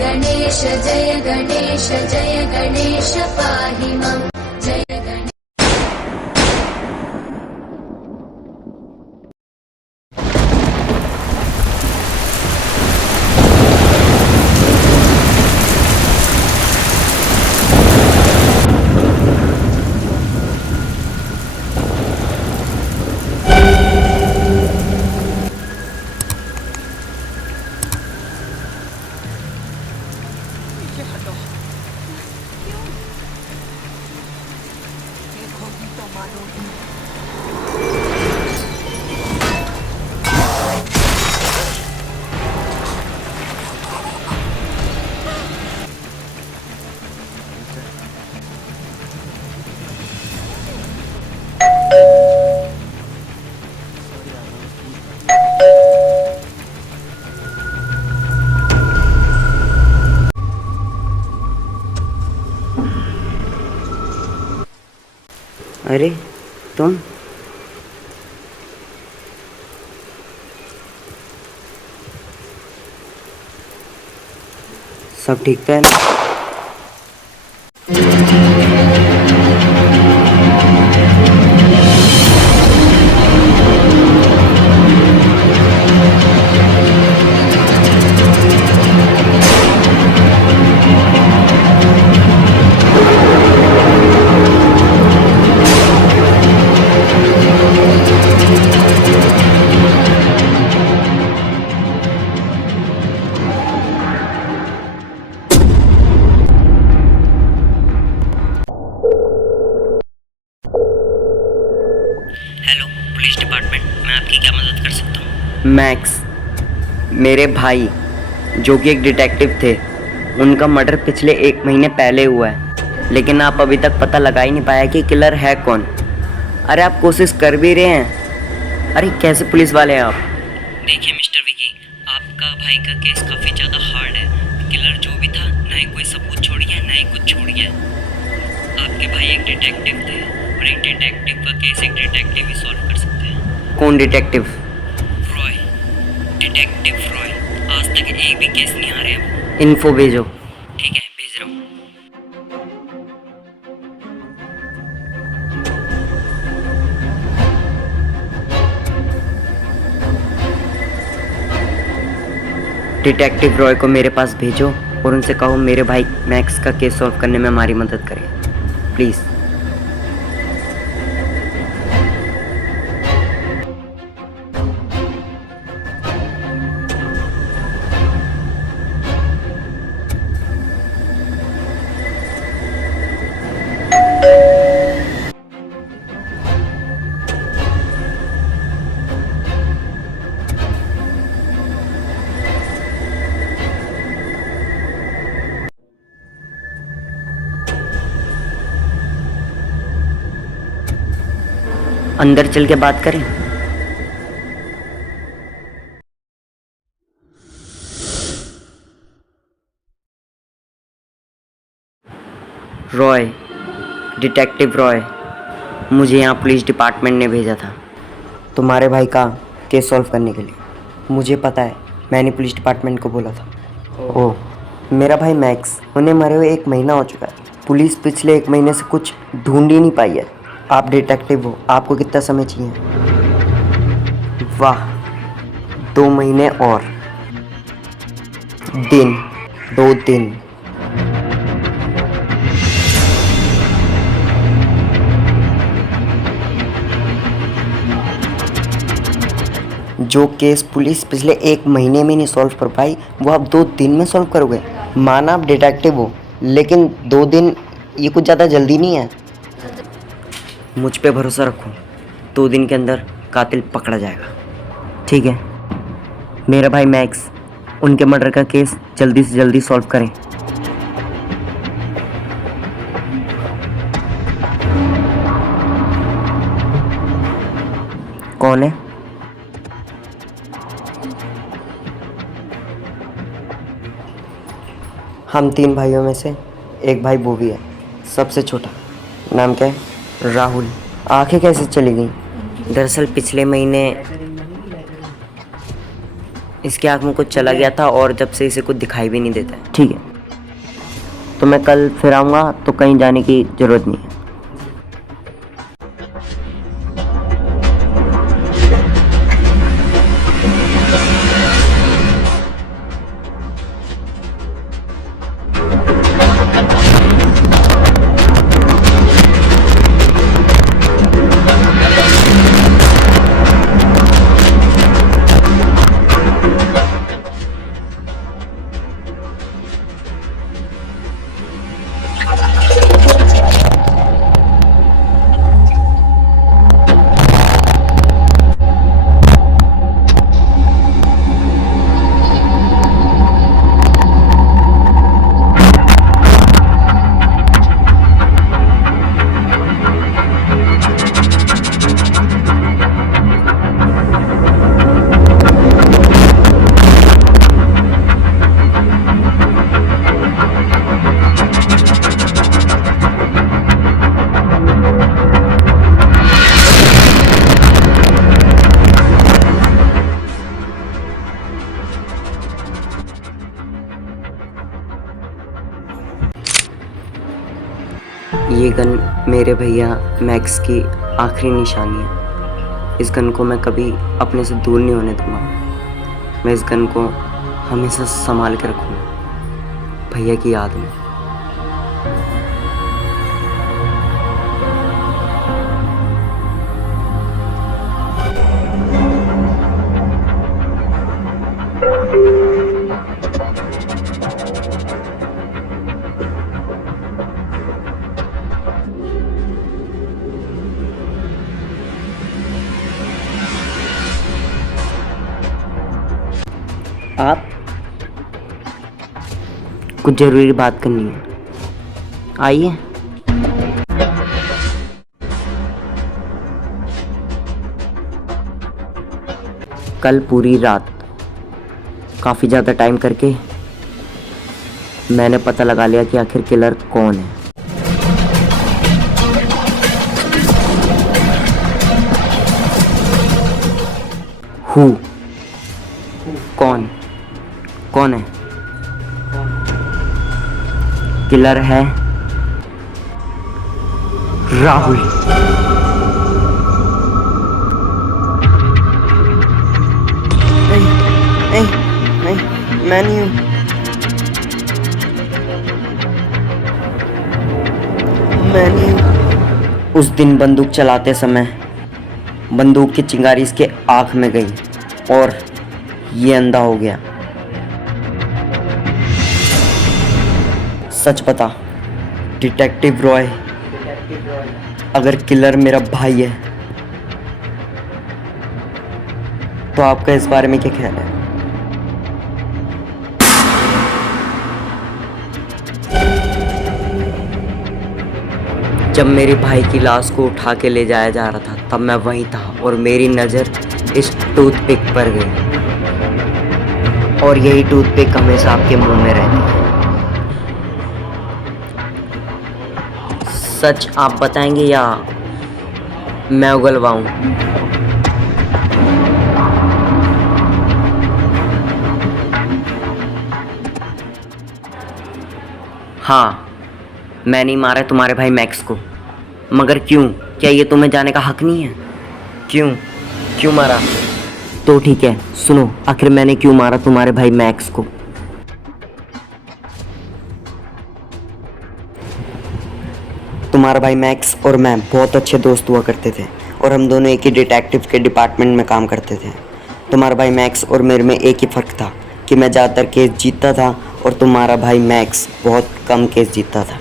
गणेश जय गणेश पाहि मम जय गणेश। अरे तुम सब ठीक तो है ना? हेलो पुलिस डिपार्टमेंट, मैं आपकी क्या मदद कर सकता हूँ? मैक्स, मेरे भाई जो कि एक डिटेक्टिव थे, उनका मर्डर पिछले 1 महीने पहले हुआ है, लेकिन आप अभी तक पता लगा ही नहीं पाया कि किलर है कौन। अरे आप कोशिश कर भी रहे हैं, अरे कैसे पुलिस वाले हैं आप? देखिए मिस्टर विकी, आपका भाई का केस काफ़ी ज़्यादा हार्ड है। किलर जो भी था, ना ही कोई सबूत छोड़ गया, ना ही कुछ छोड़ गया। आपके भाई एक डिटेक्टिव थे और एक डिटेक्टिव का केस एक डिटेक्टिव ही सॉल्व कर सकते हैं। कौन डिटेक्टिव? रॉय, डिटेक्टिव रॉय। आज तक एक भी केस नहीं आ रहे हैं। इन्फो भेजो। ठीक है, भेज रहा हूँ। डिटेक्टिव रॉय को मेरे पास भेजो और उनसे कहो मेरे भाई मैक्स का केस सॉल्व करने में हमारी मदद करें प्लीज़। अंदर चल के बात करें। रॉय, डिटेक्टिव रॉय, मुझे यहाँ पुलिस डिपार्टमेंट ने भेजा था तुम्हारे भाई का केस सॉल्व करने के लिए। मुझे पता है, मैंने पुलिस डिपार्टमेंट को बोला था। ओह, मेरा भाई मैक्स, उन्हें मरे हुए 1 महीना हो चुका है। पुलिस पिछले 1 महीने से कुछ ढूंढ ही नहीं पाई है। आप डिटेक्टिव हो, आपको कितना समय चाहिए? वाह, 2 महीने और दिन, 2 दिन। जो केस पुलिस पिछले 1 महीने में नहीं सॉल्व कर पाई, वो आप 2 दिन में सॉल्व करोगे? माना आप डिटेक्टिव हो, लेकिन 2 दिन ये कुछ ज़्यादा जल्दी नहीं है। मुझ पे भरोसा रखो, 2 दिन के अंदर कातिल पकड़ा जाएगा। ठीक है, मेरा भाई मैक्स, उनके मर्डर का केस जल्दी से जल्दी सॉल्व करें। कौन है? हम 3 भाइयों में से एक भाई वो भी है, सबसे छोटा। नाम क्या है? राहुल। आंखें कैसे चली गई? दरअसल पिछले महीने इसके आँख में कुछ चला गया था और जब से इसे कुछ दिखाई भी नहीं देता है। ठीक है, तो मैं कल फिर आऊँगा, तो कहीं जाने की ज़रूरत नहीं है। ये गन मेरे भैया मैक्स की आखिरी निशानी है। इस गन को मैं कभी अपने से दूर नहीं होने दूंगा। मैं इस गन को हमेशा संभाल के रखूँगा भैया की याद में। आप कुछ ज़रूरी बात करनी है, आइए। कल पूरी रात काफ़ी ज़्यादा टाइम करके मैंने पता लगा लिया कि आखिर किलर कौन है। हु कौन है? किलर है राहुल। नहीं, मैं नहीं हूँ। उस दिन बंदूक चलाते समय बंदूक की चिंगारी इसके आँख में गई और ये अंधा हो गया। सच बता डिटेक्टिव रॉय, अगर किलर मेरा भाई है तो आपका इस बारे में क्या ख्याल है? जब मेरे भाई की लाश को उठा के ले जाया जा रहा था तब मैं वहीं था और मेरी नज़र इस टूथपिक पर गई, और यही टूथपिक हमेशा आपके मुंह में रहती है। सच आप बताएंगे या मैं उगलवाऊं? हाँ, मैं नहीं मारा तुम्हारे भाई मैक्स को। मगर क्यों? क्या ये तुम्हें जाने का हक नहीं है? क्यों मारा? तो ठीक है, सुनो आखिर मैंने क्यों मारा तुम्हारे भाई मैक्स को। तुम्हारा भाई मैक्स और मैं बहुत अच्छे दोस्त हुआ करते थे और हम दोनों एक ही डिटेक्टिव के डिपार्टमेंट में काम करते थे। तुम्हारा भाई मैक्स और मेरे में एक ही फ़र्क था कि मैं ज़्यादातर केस जीतता था और तुम्हारा भाई मैक्स बहुत कम केस जीतता था।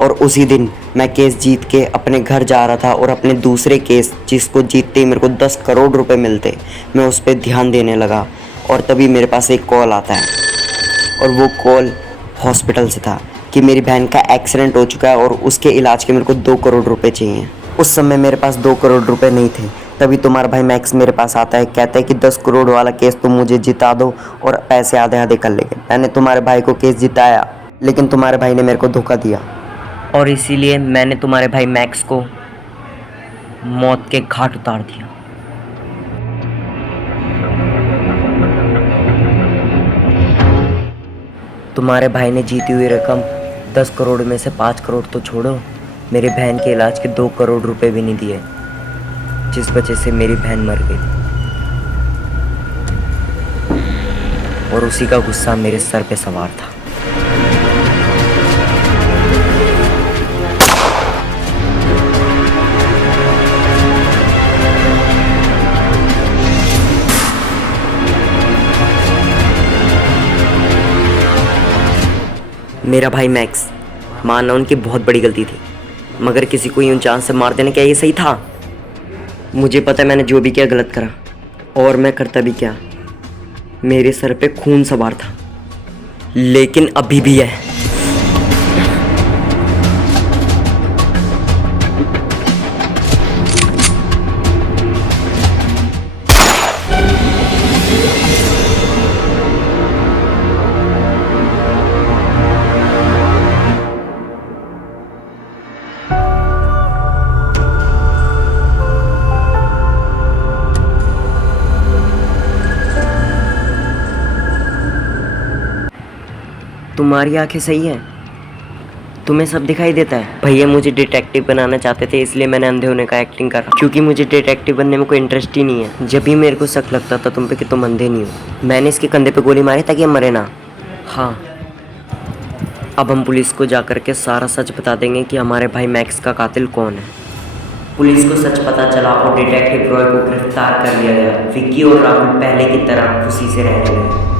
और उसी दिन मैं केस जीत के अपने घर जा रहा था और अपने दूसरे केस जिसको जीतते ही मेरे को 10 करोड़ रुपए मिलते, मैं उस पर ध्यान देने लगा। और तभी मेरे पास एक कॉल आता है और वो कॉल हॉस्पिटल से था कि मेरी बहन का एक्सीडेंट हो चुका है और उसके इलाज के मेरे को 2 करोड़ रुपए चाहिए। उस समय मेरे पास 2 करोड़ रुपए नहीं थे। तभी तुम्हारा भाई मैक्स मेरे पास आता है, कहता है कि 10 करोड़ वाला केस तुम मुझे जिता दो और पैसे आधे आधे कर लेंगे। मैंने तुम्हारे भाई को केस जिताया, लेकिन तुम्हारे भाई ने मेरे को धोखा दिया और इसीलिए मैंने तुम्हारे भाई मैक्स को मौत के घाट उतार दिया। तुम्हारे भाई ने जीती हुई रकम 10 करोड़ में से 5 करोड़ तो छोड़ो, मेरी बहन के इलाज के 2 करोड़ रुपए भी नहीं दिए, जिस वजह से मेरी बहन मर गई। और उसी का गुस्सा मेरे सर पे सवार था। मेरा भाई मैक्स, मानना उनकी बहुत बड़ी गलती थी, मगर किसी को यूं चांस से मार देना क्या ये सही था? मुझे पता है मैंने जो भी किया गलत करा, और मैं करता भी क्या, मेरे सर पे खून सवार था, लेकिन अभी भी है। तुम्हारी आंखें सही हैं, तुम्हें सब दिखाई देता है। भैया मुझे डिटेक्टिव बनाना चाहते थे, इसलिए मैंने अंधे होने का एक्टिंग करा, क्योंकि मुझे डिटेक्टिव बनने में कोई इंटरेस्ट ही नहीं है। जब भी मेरे को शक लगता था तुम पे कि तुम अंधे नहीं हो, मैंने इसके कंधे पे गोली मारी ताकि हम मरे ना। हाँ, अब हम पुलिस को जा कर के सारा सच बता देंगे कि हमारे भाई मैक्स का कातिल कौन है। पुलिस को सच पता चला और डिटेक्टिव रॉय को गिरफ्तार कर लिया गया। विक्की और राहुल पहले की तरह खुशी से रहने लगे।